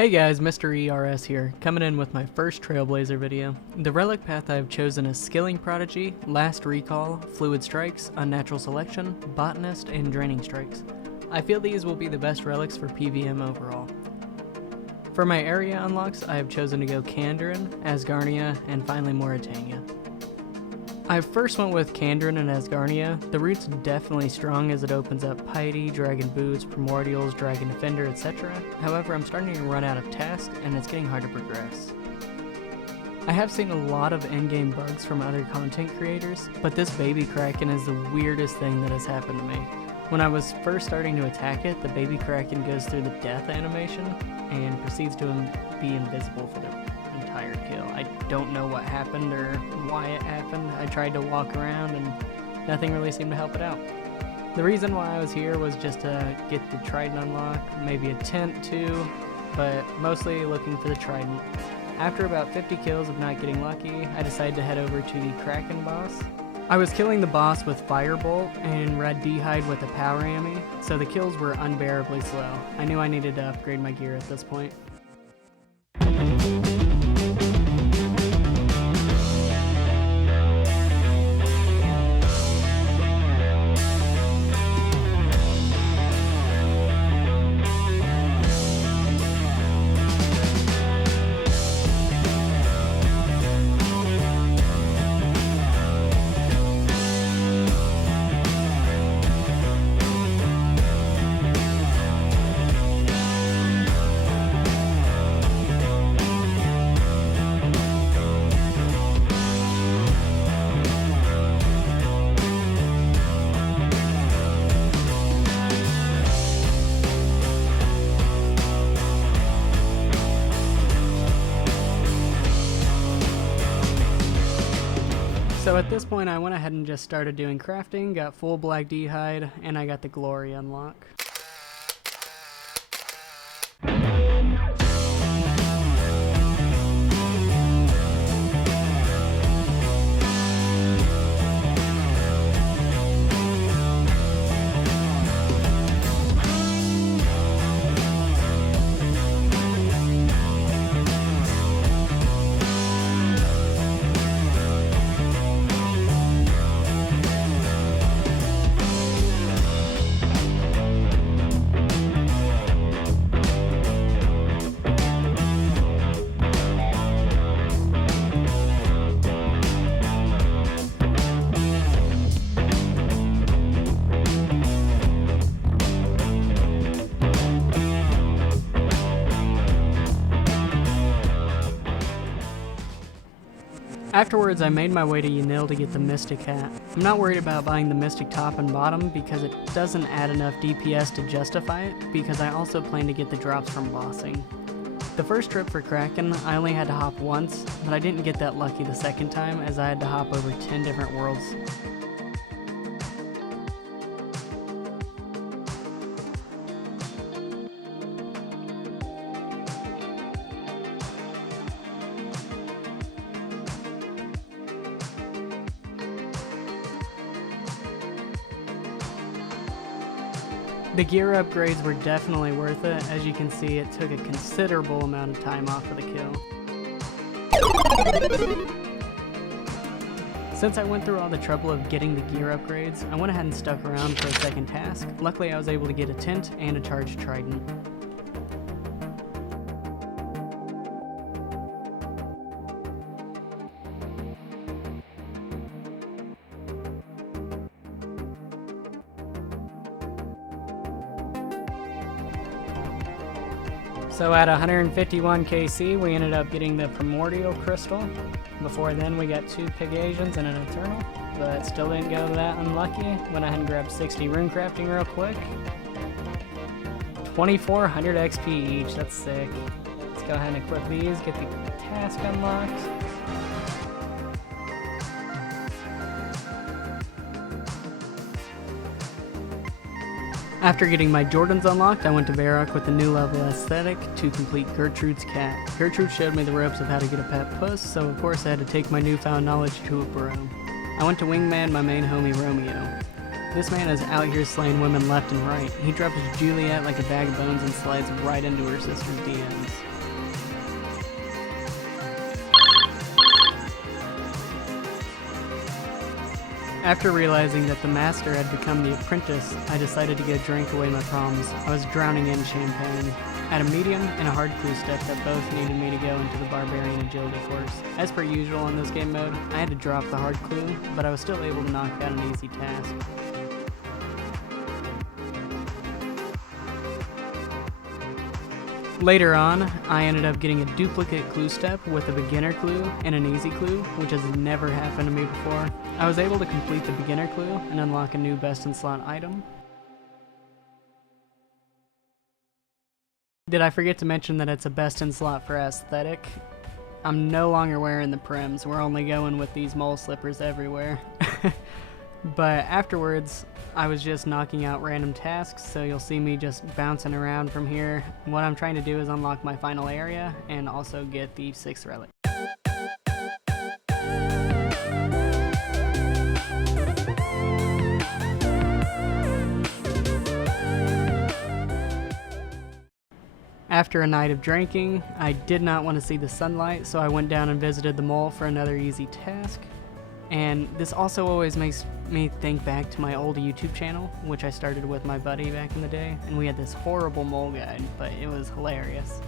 Hey guys, Mr. ERS here, coming in with my first Trailblazer video. The relic path I have chosen is Skilling Prodigy, Last Recall, Fluid Strikes, Unnatural Selection, Botanist, and Draining Strikes. I feel these will be the best relics for PVM overall. For my area unlocks, I have chosen to go Kandrin, Asgarnia, and finally Mauritania. I first went with Kandrin and Asgarnia. The route's definitely strong as it opens up Piety, Dragon Boots, Primordials, Dragon Defender, etc. However, I'm starting to run out of tasks and it's getting hard to progress. I have seen a lot of endgame bugs from other content creators, but this baby Kraken is the weirdest thing that has happened to me. When I was first starting to attack it, the baby Kraken goes through the death animation and proceeds to be invisible for the entire kill. I don't know what happened or why it happened. I tried to walk around and nothing really seemed to help it out. The reason why I was here was just to get the Trident unlock, maybe a tent too, but mostly looking for the Trident. After about 50 kills of not getting lucky, I decided to head over to the Kraken boss. I was killing the boss with Firebolt and Red D'hide with a Power Ammy, so the kills were unbearably slow. I knew I needed to upgrade my gear at this point. So at this point I went ahead and just started doing crafting, got full black D'hide, and I got the glory unlock. Afterwards, I made my way to Yanil to get the Mystic Hat. I'm not worried about buying the Mystic Top and Bottom because it doesn't add enough DPS to justify it, because I also plan to get the drops from bossing. The first trip for Kraken, I only had to hop once, but I didn't get that lucky the second time as I had to hop over 10 different worlds. The gear upgrades were definitely worth it. As you can see, it took a considerable amount of time off of the kill. Since I went through all the trouble of getting the gear upgrades, I went ahead and stuck around for a second task. Luckily I was able to get a tent and a charged Trident. So at 151 KC, we ended up getting the Primordial Crystal. Before then, we got 2 Pig Asians and an Eternal, but still didn't go that unlucky. Went ahead and grabbed 60 rune crafting real quick. 2400 XP each, that's sick. Let's go ahead and equip these, get the task unlocked. After getting my Jordans unlocked, I went to Varrock with the new level aesthetic to complete Gertrude's cat. Gertrude showed me the ropes of how to get a pet puss, so of course I had to take my newfound knowledge to a bro. I went to Wingman my main homie Romeo. This man is out here slaying women left and right. He drops Juliet like a bag of bones and slides right into her sister's DMs. After realizing that the master had become the apprentice, I decided to go drink away my problems. I was drowning in champagne. I had a medium and a hard clue step that both needed me to go into the barbarian agility course. As per usual in this game mode, I had to drop the hard clue, but I was still able to knock out an easy task. Later on, I ended up getting a duplicate clue step with a beginner clue and an easy clue, which has never happened to me before. I was able to complete the beginner clue and unlock a new best in slot item. Did I forget to mention that it's a best in slot for aesthetic? I'm no longer wearing the prims, we're only going with these mole slippers everywhere. But afterwards, I was just knocking out random tasks, so you'll see me just bouncing around from here. What I'm trying to do is unlock my final area and also get the 6th relic. After a night of drinking, I did not want to see the sunlight, so I went down and visited the mole for another easy task. And this also always makes me think back to my old YouTube channel, which I started with my buddy back in the day, and we had this horrible mole guide, but it was hilarious.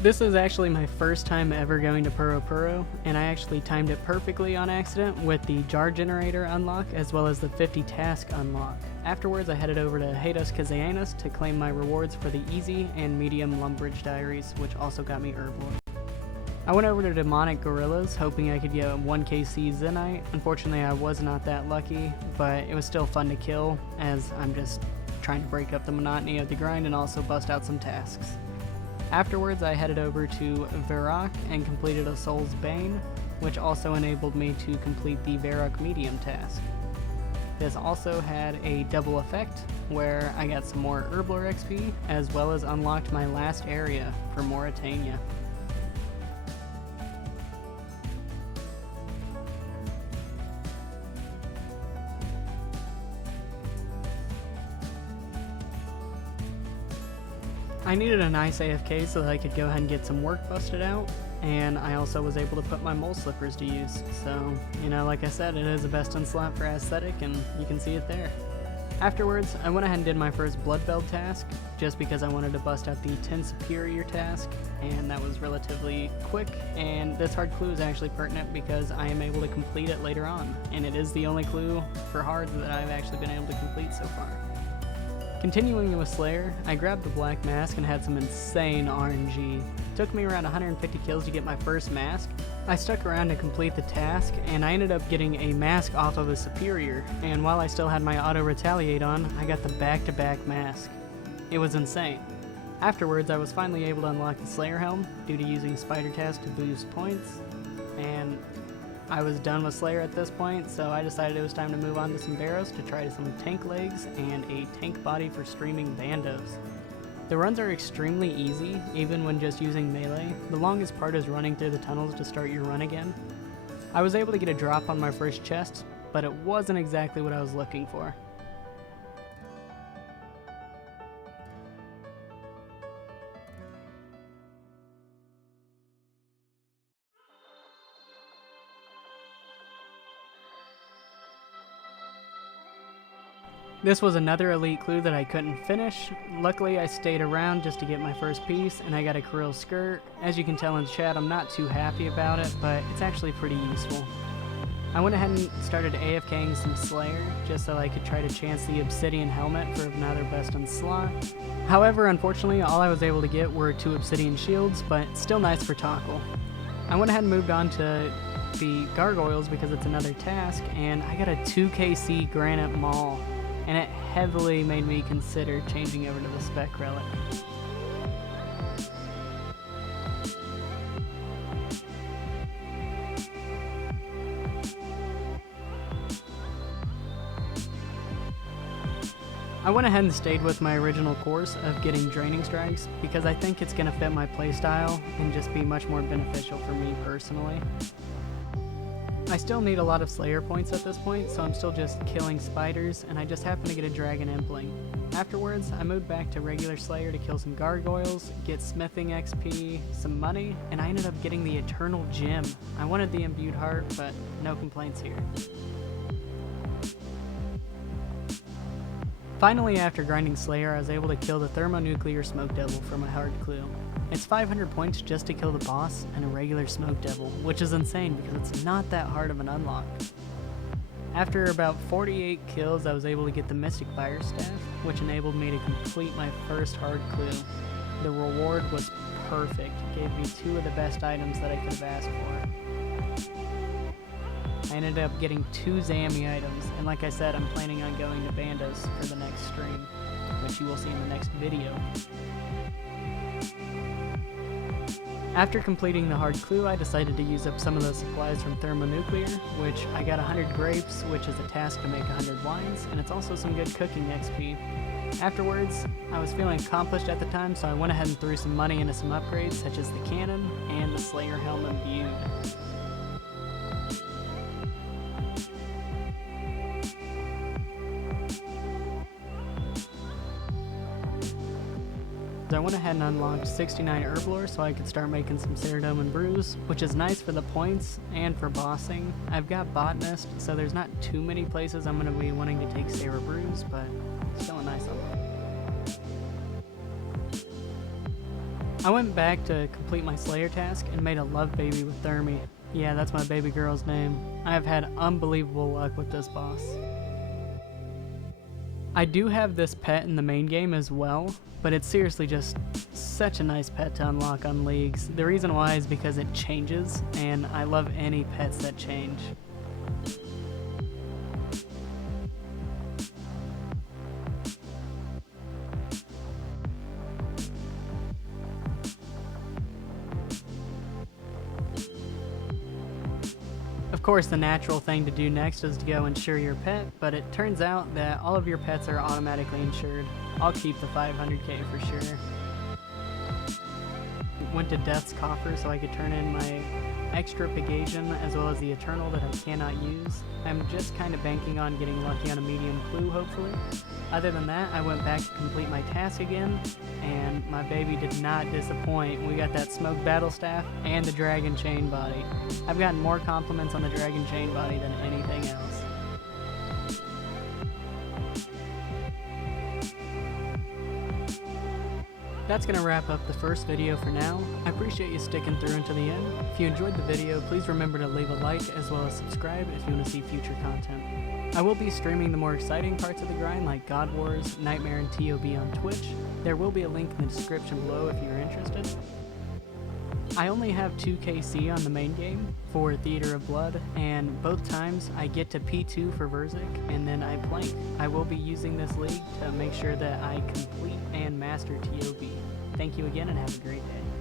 This is actually my first time ever going to Puro Puro, and I actually timed it perfectly on accident with the jar generator unlock as well as the 50 task unlock. Afterwards, I headed over to Hados Kazayanis to claim my rewards for the easy and medium Lumbridge diaries, which also got me Herblore. I went over to Demonic Gorillas, hoping I could get a 1kc Zenite. Unfortunately, I was not that lucky, but it was still fun to kill, as I'm just trying to break up the monotony of the grind and also bust out some tasks. Afterwards, I headed over to Varrock and completed a Soul's Bane, which also enabled me to complete the Varrock Medium task. This also had a double effect, where I got some more Herblore XP, as well as unlocked my last area for Mauritania. I needed a nice AFK so that I could go ahead and get some work busted out, and I also was able to put my mole slippers to use. So, you know, like I said, it is a best in slot for aesthetic, and you can see it there. Afterwards, I went ahead and did my first Blood Beld task, just because I wanted to bust out the 10 Superior task, and that was relatively quick, and this hard clue is actually pertinent because I am able to complete it later on, and it is the only clue for hard that I've actually been able to complete so far. Continuing with Slayer, I grabbed the Black Mask and had some insane RNG. It took me around 150 kills to get my first mask. I stuck around to complete the task, and I ended up getting a mask off of a Superior, and while I still had my auto retaliate on, I got the back-to-back mask. It was insane. Afterwards, I was finally able to unlock the Slayer Helm due to using Spider Task to boost points, and I was done with Slayer at this point, so I decided it was time to move on to some Barrows to try some tank legs and a tank body for streaming Bandos. The runs are extremely easy, even when just using melee. The longest part is running through the tunnels to start your run again. I was able to get a drop on my first chest, but it wasn't exactly what I was looking for. This was another elite clue that I couldn't finish. Luckily, I stayed around just to get my first piece, and I got a Krill skirt. As you can tell in chat, I'm not too happy about it, but it's actually pretty useful. I went ahead and started AFKing some Slayer, just so I could try to chance the Obsidian Helmet for another best in slot. However, unfortunately, all I was able to get were 2 Obsidian Shields, but still nice for Tockle. I went ahead and moved on to the Gargoyles because it's another task, and I got a 2kc Granite Maul, and it heavily made me consider changing over to the Spec Relic. I went ahead and stayed with my original course of getting Draining Strikes because I think it's going to fit my playstyle and just be much more beneficial for me personally. I still need a lot of Slayer points at this point, so I'm still just killing spiders, and I just happened to get a Dragon Impling. Afterwards, I moved back to regular Slayer to kill some Gargoyles, get Smithing XP, some money, and I ended up getting the Eternal Gem. I wanted the Imbued Heart, but no complaints here. Finally, after grinding Slayer, I was able to kill the Thermonuclear Smoke Devil for my hard clue. It's 500 points just to kill the boss and a regular Smoke Devil, which is insane because it's not that hard of an unlock. After about 48 kills, I was able to get the Mystic Fire Staff, which enabled me to complete my first hard clue. The reward was perfect. It gave me 2 of the best items that I could have asked for. I ended up getting 2 Zammy items, and like I said, I'm planning on going to Bandos for the next stream, which you will see in the next video. After completing the hard clue, I decided to use up some of the supplies from Thermonuclear, which I got 100 grapes, which is a task to make 100 wines, and it's also some good cooking XP. Afterwards, I was feeling accomplished at the time, so I went ahead and threw some money into some upgrades, such as the cannon and the Slayer Helm Imbued. I went ahead and unlocked 69 Herblore so I could start making some Ceridome brews, which is nice for the points and for bossing. I've got Botanist, so there's not too many places I'm going to be wanting to take Sarah brews, but still a nice unlock. I went back to complete my Slayer task and made a love baby with Thermi. Yeah, that's my baby girl's name. I have had unbelievable luck with this boss. I do have this pet in the main game as well, but it's seriously just such a nice pet to unlock on Leagues. The reason why is because it changes, and I love any pets that change. Of course, the natural thing to do next is to go insure your pet, but it turns out that all of your pets are automatically insured. I'll keep the 500k for sure. Went to Death's Coffer so I could turn in my extra Pegasian as well as the Eternal that I cannot use. I'm just kind of banking on getting lucky on a medium clue, hopefully. Other than that, I went back to complete my task again, and my baby did not disappoint. We got that Smoke Battle Staff and the Dragon Chain Body. I've gotten more compliments on the Dragon Chain Body than anything else. That's going to wrap up the first video for now. I appreciate you sticking through until the end. If you enjoyed the video, please remember to leave a like as well as subscribe if you want to see future content. I will be streaming the more exciting parts of the grind like God Wars, Nightmare, and TOB on Twitch. There will be a link in the description below if you're interested. I only have 2 KC on the main game for Theater of Blood, and both times I get to P2 for Verzik, and then I plank. I will be using this league to make sure that I complete and master TOB. Thank you again and have a great day.